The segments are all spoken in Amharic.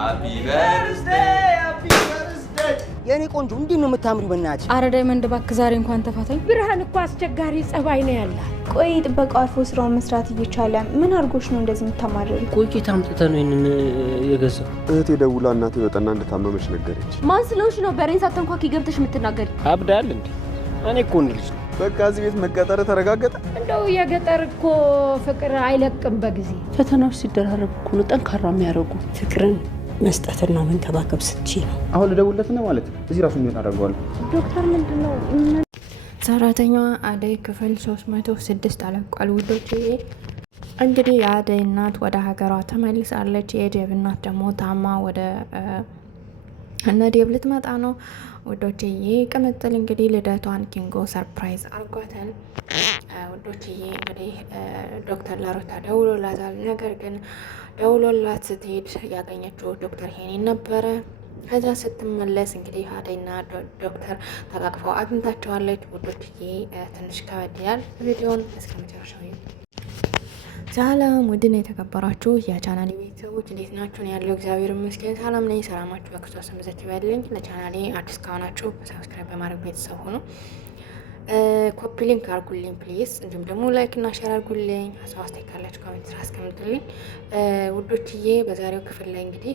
ሃፒ በርዝዴይ የኔ ቆንጆ እንዴት ነው የምታምሪው? በእናትሽ ኧረ ዳይመንድ እባክህ ዛሬ እንኳን ተፋታኝ። ብርሃን እኮ አስቸጋሪ ጸባይ ነው ያላት። ቆይ ጥበቃው አልፎ ስራውን መስራት እየቻለ ምን አድርጎሽ ነው እንደዚህ የምታማርሪ? ቆይ ኬት አምጥተህ ነው ይሄንን የገዛው? እህቴ ደውላ እናቴ በጠና እንደታመመች ነገረች። ማን ስለሆንሽ ነው በሬን ሳትንኳኪ ገብተሽ የምትናገሪ? አብዳል እንዴ? እኔ እኮ ወንድ ልጅ ነው። በቃ እዚህ ቤት መቀጠር ተረጋገጠ። እንደው የገጠር እኮ ፍቅር አይለቅም በጊዜ። ፈተናዎች ሲደራረቡ እኮ ነው ጠንካራ የሚያደርጉ። ፍቅርን መስጠትና መንከባከብ ስትችይ ነው። አሁን ልደውልለት ነው ማለት እዚህ ራሱ ምን አደርገዋለሁ? ዶክተር ምንድነው? ሰራተኛዋ አደይ ክፍል 306 አለቋል ውዶች። እንግዲህ የአደይ እናት ወደ ሀገሯ ተመልሳለች። የዴብ እናት ደግሞ ታማ ወደ እነ ዴብ ልትመጣ ነው ውዶችዬ። ቅምጥል እንግዲህ ልደቷን ኪንጎ ሰርፕራይዝ አርጓታል ውዶችዬ። እንግዲህ ዶክተር ላሮታ ደውሎላታል። ነገር ግን ደውሎላት ስትሄድ ያገኘችው ዶክተር ሄኔን ነበረ። ከዛ ስትመለስ እንግዲህ አደይና ዶክተር ተቃቅፈው አግኝታቸዋለች ውዶችዬ። ትንሽ ከበድ ይላል። ቪዲዮን እስከ መጨረሻው ሰላም ውድና የተከበራችሁ የቻናሌ ቤተሰቦች እንዴት ናችሁ? ነው ያለው እግዚአብሔር ይመስገን ሰላም ነኝ። ሰላማችሁ በክርስቶስ ብዛት ይበልልኝ። ለቻናሌ አዲስ ከሆናችሁ ሰብስክራይብ በማድረግ ቤተሰብ ሁኑ። ኮፒ ሊንክ አድርጉልኝ ፕሊዝ። እንዲሁም ደግሞ ላይክ እና ሼር አድርጉልኝ። ሀሳብ አስተያየት ካላችሁ ኮሜንት ስራ አስቀምጡልኝ ውዶችዬ። በዛሬው ክፍል ላይ እንግዲህ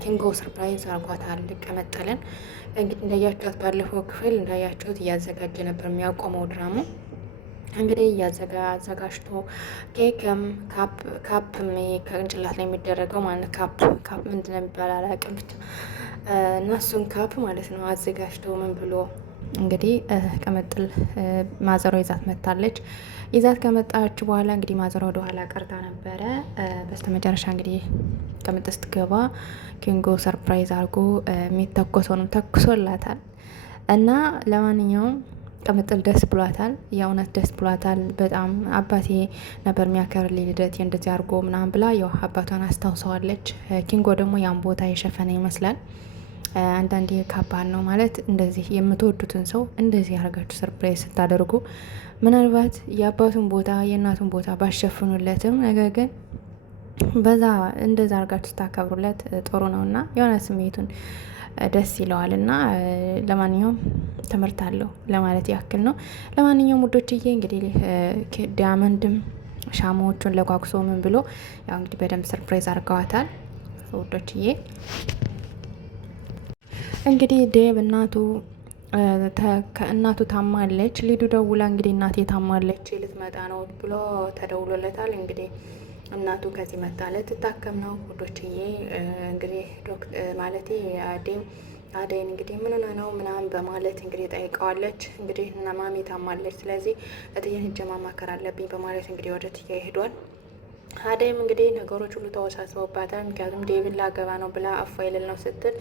ኪንጎ ሰርፕራይዝ አርጓታል ቅምጥልን። እንግዲህ እንዳያችሁት ባለፈው ክፍል እንዳያችሁት እያዘጋጀ ነበር የሚያቆመው ድራማ። እንግዲህ አዘጋጅቶ ኬክም ካፕ ከቅንጭላት ላይ የሚደረገው ማለት ካፕ ምንድን ነው የሚባል አላውቅም፣ ብቻ እና እሱን ካፕ ማለት ነው አዘጋጅቶ ምን ብሎ እንግዲህ ቅምጥል ማዘሯ ይዛት መታለች። ይዛት ከመጣች በኋላ እንግዲህ ማዘሯ ወደ ኋላ ቀርታ ነበረ። በስተመጨረሻ እንግዲህ ቅምጥል ስትገባ ኪንጎ ሰርፕራይዝ አድርጎ የሚተኮሰውንም ተኩሶላታል። እና ለማንኛውም ቅምጥል ደስ ብሏታል፣ የእውነት ደስ ብሏታል በጣም። አባቴ ነበር የሚያከብርልኝ ልደት እንደዚህ አድርጎ ምናምን ብላ ያው አባቷን አስታውሰዋለች። ኪንጎ ደግሞ ያን ቦታ የሸፈነ ይመስላል። አንዳንዴ ከባድ ነው ማለት እንደዚህ የምትወዱትን ሰው እንደዚህ ያደርጋችሁ ሰርፕራይዝ ስታደርጉ፣ ምናልባት የአባቱን ቦታ የእናቱን ቦታ ባሸፍኑለትም ነገር ግን በዛ እንደዛ አድርጋችሁ ስታከብሩለት ጥሩ ነው እና የሆነ ስሜቱን ደስ ይለዋል። እና ለማንኛውም ትምህርት አለው ለማለት ያክል ነው። ለማንኛውም ውዶችዬ እንግዲህ ዲያመንድም ሻማዎቹን ለጓጉሶ ምን ብሎ ያው እንግዲህ በደንብ ሰርፕራይዝ አድርገዋታል ውዶችዬ። እንግዲህ ዴብ ከእናቱ ታማለች። ሊዱ ደውላ እንግዲህ እናቴ ታማለች ልትመጣ ነው ብሎ ተደውሎለታል። እንግዲህ እናቱ ከዚህ መጣ ልትታከም ነው ውዶችዬ። እንግዲህ ማለቴ አደይን እንግዲህ ምን ሆነ ነው ምናምን በማለት እንግዲህ ጠይቀዋለች። እንግዲህ እና ማሚ ታማለች፣ ስለዚህ እትዬን ሂጅ ማማከር አለብኝ በማለት እንግዲህ ወደ እትዬ ሄዷል። አደይም እንግዲህ ነገሮች ሁሉ ተወሳስበውባታል። ምክንያቱም ዴቪን ላገባ ነው ብላ አፏ ይልል ነው ስትል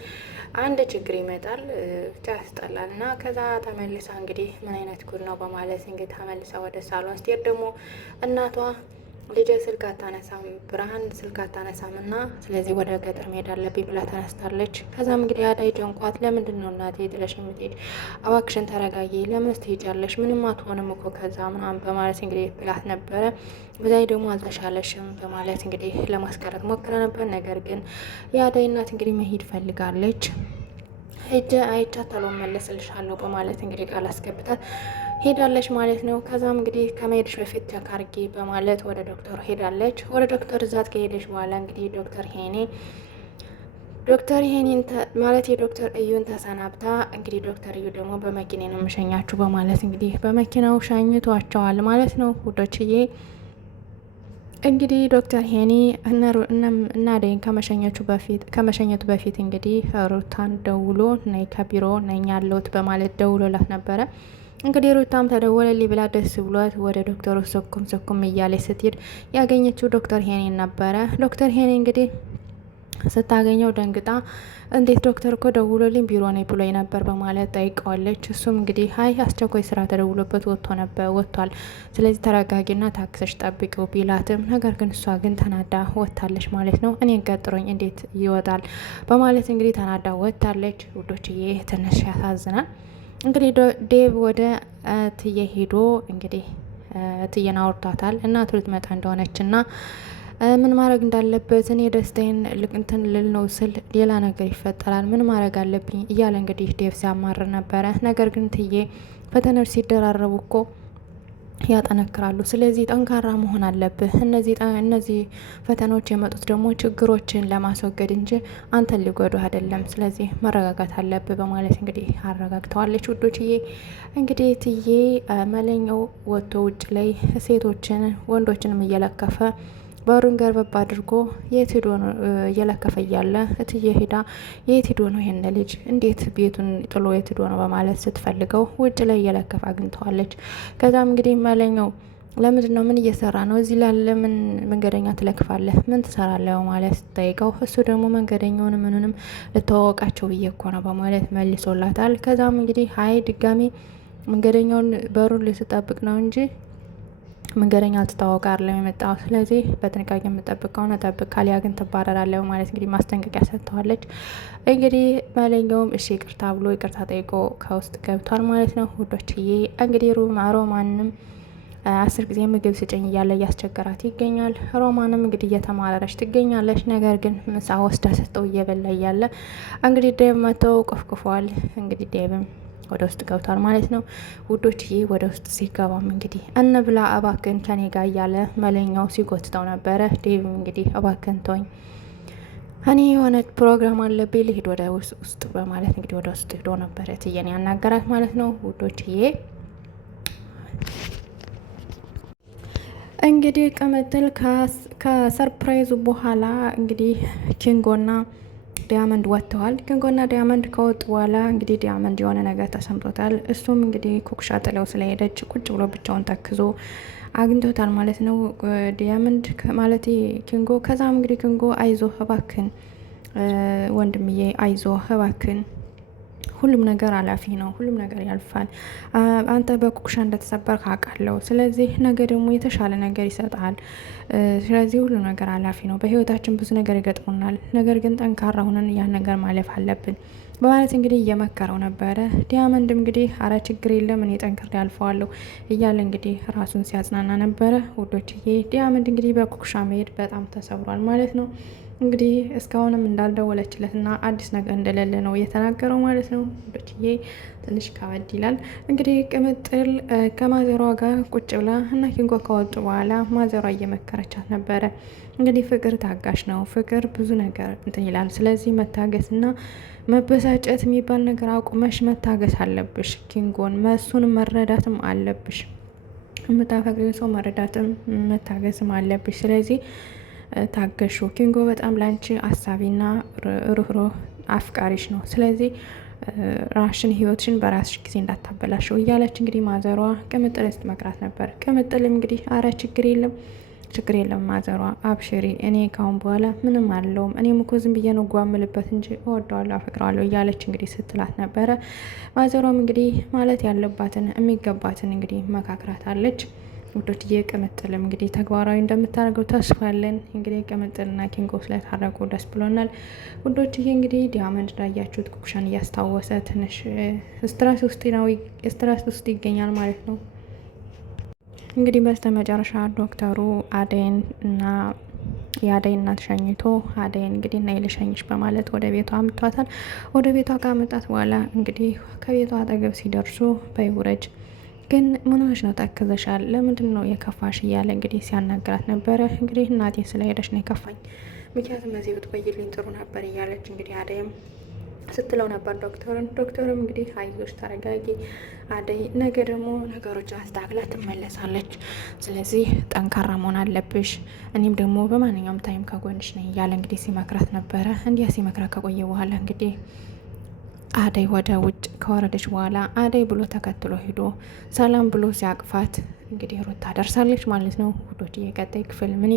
አንድ ችግር ይመጣል፣ ብቻ ያስጠላል። እና ከዛ ተመልሳ እንግዲህ ምን አይነት ጉድ ነው በማለት እንግዲህ ተመልሳ ወደ ሳሎን ስትሄድ ደግሞ እናቷ ልጅ ስልክ አታነሳም፣ ብርሃን ስልክ አታነሳም እና ስለዚህ ወደ ገጠር መሄድ አለብኝ ብላ ተነስታለች። ከዛም እንግዲህ አደይ ጨንቋት ለምንድን ነው እናቴ ጥለሽ የምትሄድ? እባክሽን ተረጋጊ፣ ለምን ትሄጃለሽ? ምንም አትሆንም እኮ ከዛ ምናምን በማለት እንግዲህ ብላት ነበረ። በዛይ ደግሞ አልተሻለሽም በማለት እንግዲህ ለማስቀረት ሞክረ ነበር። ነገር ግን የአደይ እናት እንግዲህ መሄድ ፈልጋለች። ሄጀ አይቻት ተሎ መለስልሻለሁ በማለት እንግዲህ ቃል አስገብታት ሄዳለች ማለት ነው። ከዛም እንግዲህ ከመሄድሽ በፊት ቸክ አድርጊ በማለት ወደ ዶክተሩ ሄዳለች። ወደ ዶክተር እዛት ከሄደች በኋላ እንግዲህ ዶክተር ሄኔን ማለት የዶክተር እዩን ተሰናብታ እንግዲህ ዶክተር እዩ ደግሞ በመኪና ነው የምሸኛችሁ በማለት እንግዲህ በመኪናው ሸኝቷቸዋል ማለት ነው ውዶችዬ። እንግዲህ ዶክተር ሄኒ እና አደይን ከመሸኘቱ በፊት እንግዲህ ሩታን ደውሎ ነይ ከቢሮ ነኝ ያለሁት በማለት ደውሎላት ነበረ። እንግዲህ ሩታም ተደወለልኝ ብላ ደስ ብሏት ወደ ዶክተሩ ሰኩም እያለች ስትሄድ ያገኘችው ዶክተር ሄኔን ነበረ። ዶክተር ሄኒ እንግዲህ ስታገኘው ደንግጣ እንዴት ዶክተር እኮ ደውሎልኝ ቢሮ ነኝ ብሎኝ ነበር በማለት ጠይቀዋለች። እሱም እንግዲህ ሀይ አስቸኳይ ስራ ተደውሎበት ወጥቷል፣ ስለዚህ ተረጋጊና ታክሰሽ ጠብቂው ቢላትም ነገር ግን እሷ ግን ተናዳ ወጥታለች ማለት ነው። እኔን ቀጥሮኝ እንዴት ይወጣል በማለት እንግዲህ ተናዳ ወጥታለች ውዶችዬ። ትንሽ ያሳዝናል። እንግዲህ ዴቭ ወደ እትዬ ሄዶ እንግዲህ እትዬን አውርቷታል እናቱ ልትመጣ እንደሆነች እና ምን ማድረግ እንዳለበት እኔ ደስታዬን እንትን ልል ነው ስል ሌላ ነገር ይፈጠራል፣ ምን ማድረግ አለብኝ እያለ እንግዲህ ዴቭ ሲያማር ነበረ። ነገር ግን ትዬ ፈተናዎች ሲደራረቡ እኮ ያጠነክራሉ። ስለዚህ ጠንካራ መሆን አለብህ። እነዚህ ፈተናዎች የመጡት ደግሞ ችግሮችን ለማስወገድ እንጂ አንተን ሊጎዱ አይደለም። ስለዚህ መረጋጋት አለብህ በማለት እንግዲህ አረጋግተዋለች። ውዶችዬ እንግዲህ ትዬ መለኛው ወጥቶ ውጭ ላይ ሴቶችን ወንዶችንም እየለከፈ በሩን ገርበብ አድርጎ የት ሄዶ ነው እየለከፈ እያለ እትዬ ሄዳ የት ሄዶ ነው ይሄን ልጅ እንዴት ቤቱን ጥሎ የት ሄዶ ነው በማለት ስትፈልገው ውጭ ላይ እየለከፈ አግኝተዋለች። ከዛም እንግዲህ መለኛው ለምንድን ነው ምን እየሰራ ነው እዚህ ላይ ለምን መንገደኛ ትለክፋለህ ምን ትሰራለህ በማለት ስትጠይቀው እሱ ደግሞ መንገደኛውን ምንንም ልተዋወቃቸው ብዬ እኮ ነው በማለት መልሶላታል። ከዛም እንግዲህ ሀይ ድጋሚ መንገደኛውን በሩን ልስጠብቅ ነው እንጂ መንገደኛ አልተታወቀ አይደለም የመጣው። ስለዚህ በጥንቃቄ የምጠብቅ ከሆነ ጠብቅ፣ ካሊያ ግን ትባረራለህ ማለት እንግዲህ ማስጠንቀቂያ ሰጥተዋለች። እንግዲህ መለኛውም እሺ ይቅርታ ብሎ ይቅርታ ጠይቆ ከውስጥ ገብቷል ማለት ነው። ውዶችዬ እንግዲህ ሮማንም 10 ጊዜ ምግብ ስጭኝ እያለ እያስቸገራት ይገኛል። ሮማንም እንግዲህ እየተማረረች ትገኛለች። ነገር ግን ምሳ ወስዳ ሰጠው እየበላ እያለ እንግዲህ ዴቭ መተው ቆፍቅፏል። እንግዲህ ዴቭም ወደ ውስጥ ገብቷል ማለት ነው። ውዶችዬ ወደ ውስጥ ሲገባም እንግዲህ እንብላ እባክን ከኔ ጋር እያለ መለኛው ሲጎትተው ነበረ። ዴቭ እንግዲህ እባክን ተወኝ እኔ የሆነ ፕሮግራም አለብኝ ልሂድ ወደ ውስጥ በማለት እንግዲህ ወደ ውስጥ ሄዶ ነበረ ትዬን ያናገራት ማለት ነው። ውዶችዬ እንግዲህ ቅምጥል ከሰርፕራይዙ በኋላ እንግዲህ ኪንጎና ዲያመንድ ወጥተዋል። ኪንጎና ዲያመንድ ከወጡ በኋላ እንግዲህ ዲያመንድ የሆነ ነገር ተሰምቶታል። እሱም እንግዲህ ኩክሻ ጥለው ስለሄደች ቁጭ ብሎ ብቻውን ተክዞ አግኝቶታል ማለት ነው ዲያመንድ ማለት ኪንጎ። ከዛም እንግዲህ ኪንጎ አይዞ እባክን ወንድምዬ አይዞ እባክን ሁሉም ነገር አላፊ ነው፣ ሁሉም ነገር ያልፋል። አንተ በኩክሻ እንደተሰበርክ አውቃለሁ። ስለዚህ ነገ ደግሞ የተሻለ ነገር ይሰጣል። ስለዚህ ሁሉ ነገር አላፊ ነው። በህይወታችን ብዙ ነገር ይገጥሙናል። ነገር ግን ጠንካራ ሆነን ያን ነገር ማለፍ አለብን በማለት እንግዲህ እየመከረው ነበረ። ዲያመንድ እንግዲህ አረ ችግር የለም እኔ ጠንክሬ ያልፈዋለሁ እያለ እንግዲህ ራሱን ሲያጽናና ነበረ። ውዶችዬ ዲያመንድ እንግዲህ በኩክሻ መሄድ በጣም ተሰብሯል ማለት ነው። እንግዲህ እስካሁንም እንዳልደወለችለትና አዲስ ነገር እንደሌለ ነው እየተናገረው ማለት ነው። ወዶችዬ ትንሽ ከበድ ይላል። እንግዲህ ቅምጥል ከማዘሯ ጋር ቁጭ ብላ እና ኪንጎ ከወጡ በኋላ ማዘሯ እየመከረቻት ነበረ። እንግዲህ ፍቅር ታጋሽ ነው፣ ፍቅር ብዙ ነገር እንትን ይላል። ስለዚህ መታገስና መበሳጨት የሚባል ነገር አቁመሽ መታገስ አለብሽ። ኪንጎን መሱን መረዳትም አለብሽ። የምታፈቅሪውን ሰው መረዳትም መታገስም አለብሽ። ስለዚህ ታገሹ። ኪንጎ በጣም ላንቺ አሳቢና ሩህሩህ አፍቃሪሽ ነው። ስለዚህ ራሽን ህይወትሽን በራስሽ ጊዜ እንዳታበላሸው እያለች እንግዲህ ማዘሯ ቅምጥልን ስትመክራት ነበር። ቅምጥልም እንግዲህ አረ ችግር የለም ማዘሯ አብሽሪ፣ እኔ ካሁን በኋላ ምንም አለውም፣ እኔም እኮ ዝም ብዬ ነው ጓምልበት እንጂ እወደዋለሁ አፈቅረዋለሁ እያለች እንግዲህ ስትላት ነበረ። ማዘሯም እንግዲህ ማለት ያለባትን የሚገባትን እንግዲህ መካክራታለች። ውዶችዬ ቅምጥልም እንግዲህ ተግባራዊ እንደምታደርገው ተስፋለን። እንግዲህ ቅምጥልና ኪንጎ ስለታረቁ ደስ ብሎናል። ውዶችዬ እንግዲህ ዲያመንድ እንዳያችሁት ኩክሻን እያስታወሰ ትንሽ ስትረስ ውስጥ ይገኛል ማለት ነው። እንግዲህ በስተመጨረሻ ዶክተሩ አደይን እና የአደይ እናት ሸኝቶ አደይን እንግዲህ እና ልሸኝሽ በማለት ወደ ቤቷ አምጥቷታል። ወደ ቤቷ ካመጣት በኋላ እንግዲህ ከቤቷ አጠገብ ሲደርሱ በይውረጅ ግን ምን ሆነሽ ነው ተክዘሻል? ለምንድን ነው የከፋሽ? እያለ እንግዲህ ሲያናግራት ነበረ። እንግዲህ እናቴ ስለሄደች ነው የከፋኝ፣ ምክንያቱም እዚህ ብትቆይልኝ ጥሩ ነበር እያለች እንግዲህ አደይም ስትለው ነበር ዶክተርም እንግዲህ አይዞሽ ተረጋጊ አደይ፣ ነገ ደግሞ ነገሮችን አስተካክላ ትመለሳለች። ስለዚህ ጠንካራ መሆን አለብሽ፣ እኔም ደግሞ በማንኛውም ታይም ከጎንሽ ነኝ እያለ እንግዲህ ሲመክራት ነበረ። እንዲያ ሲመክራት ከቆየ በኋላ እንግዲህ አደይ ወደ ውጭ ከወረደች በኋላ አደይ ብሎ ተከትሎ ሄዶ ሰላም ብሎ ሲያቅፋት እንግዲህ ሩታ ደርሳለች ማለት ነው። ውዶች የቀጣይ ክፍል ምን